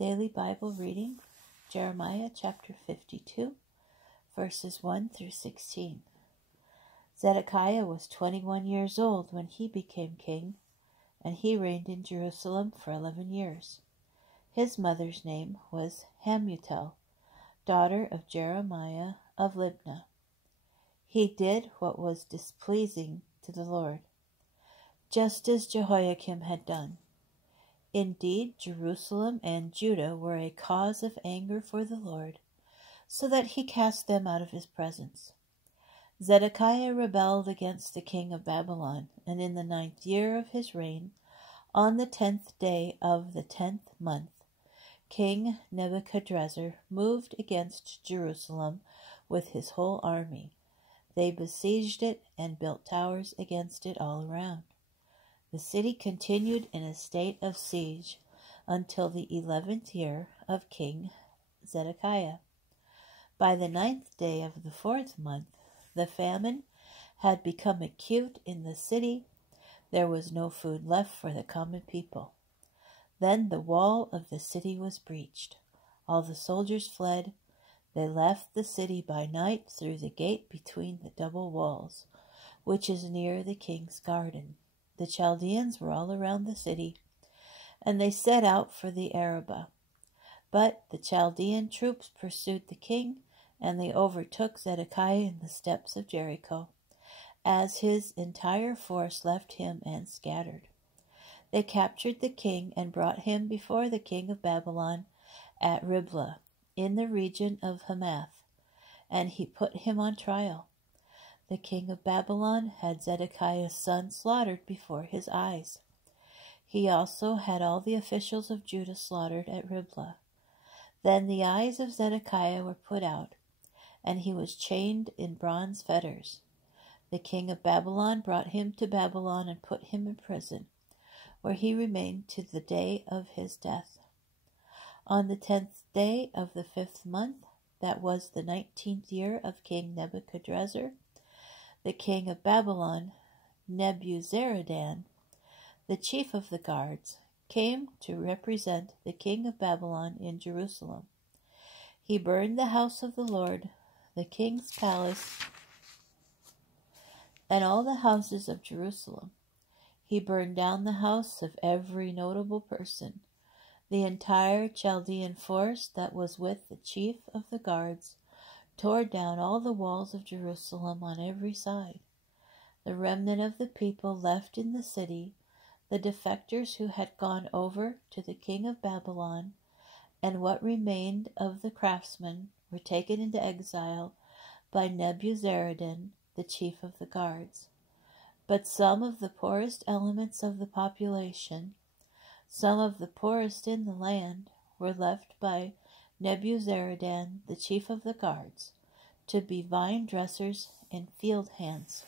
Daily Bible reading, Jeremiah chapter 52, verses 1 through 16. Zedekiah was 21 years old when he became king, and he reigned in Jerusalem for 11 years. His mother's name was Hamutal, daughter of Jeremiah of Libnah. He did what was displeasing to the Lord, just as Jehoiakim had done. Indeed, Jerusalem and Judah were a cause of anger for the Lord, so that he cast them out of his presence. Zedekiah rebelled against the king of Babylon, and in the 9th year of his reign, on the 10th day of the 10th month, King Nebuchadrezzar moved against Jerusalem with his whole army. They besieged it and built towers against it all around. The city continued in a state of siege until the 11th year of King Zedekiah. By the 9th day of the 4th month, the famine had become acute in the city. There was no food left for the common people. Then the wall of the city was breached. All the soldiers fled. They left the city by night through the gate between the double walls, which is near the king's garden. The Chaldeans were all around the city, and they set out for the Arabah. But the Chaldean troops pursued the king, and they overtook Zedekiah in the steps of Jericho, as his entire force left him and scattered. They captured the king and brought him before the king of Babylon at Riblah, in the region of Hamath, and he put him on trial. The king of Babylon had Zedekiah's son slaughtered before his eyes. He also had all the officials of Judah slaughtered at Riblah. Then the eyes of Zedekiah were put out, and he was chained in bronze fetters. The king of Babylon brought him to Babylon and put him in prison, where he remained to the day of his death. On the 10th day of the 5th month, that was the 19th year of King Nebuchadrezzar, the king of Babylon, Nebuzaradan, the chief of the guards, came to represent the king of Babylon in Jerusalem. He burned the house of the Lord, the king's palace, and all the houses of Jerusalem. He burned down the house of every notable person. The entire Chaldean force that was with the chief of the guards tore down all the walls of Jerusalem on every side. The remnant of the people left in the city, the defectors who had gone over to the king of Babylon, and what remained of the craftsmen were taken into exile by Nebuzaradan, the chief of the guards. But some of the poorest elements of the population, some of the poorest in the land, were left by Nebuzaradan, the chief of the guards, to be vine dressers and field hands.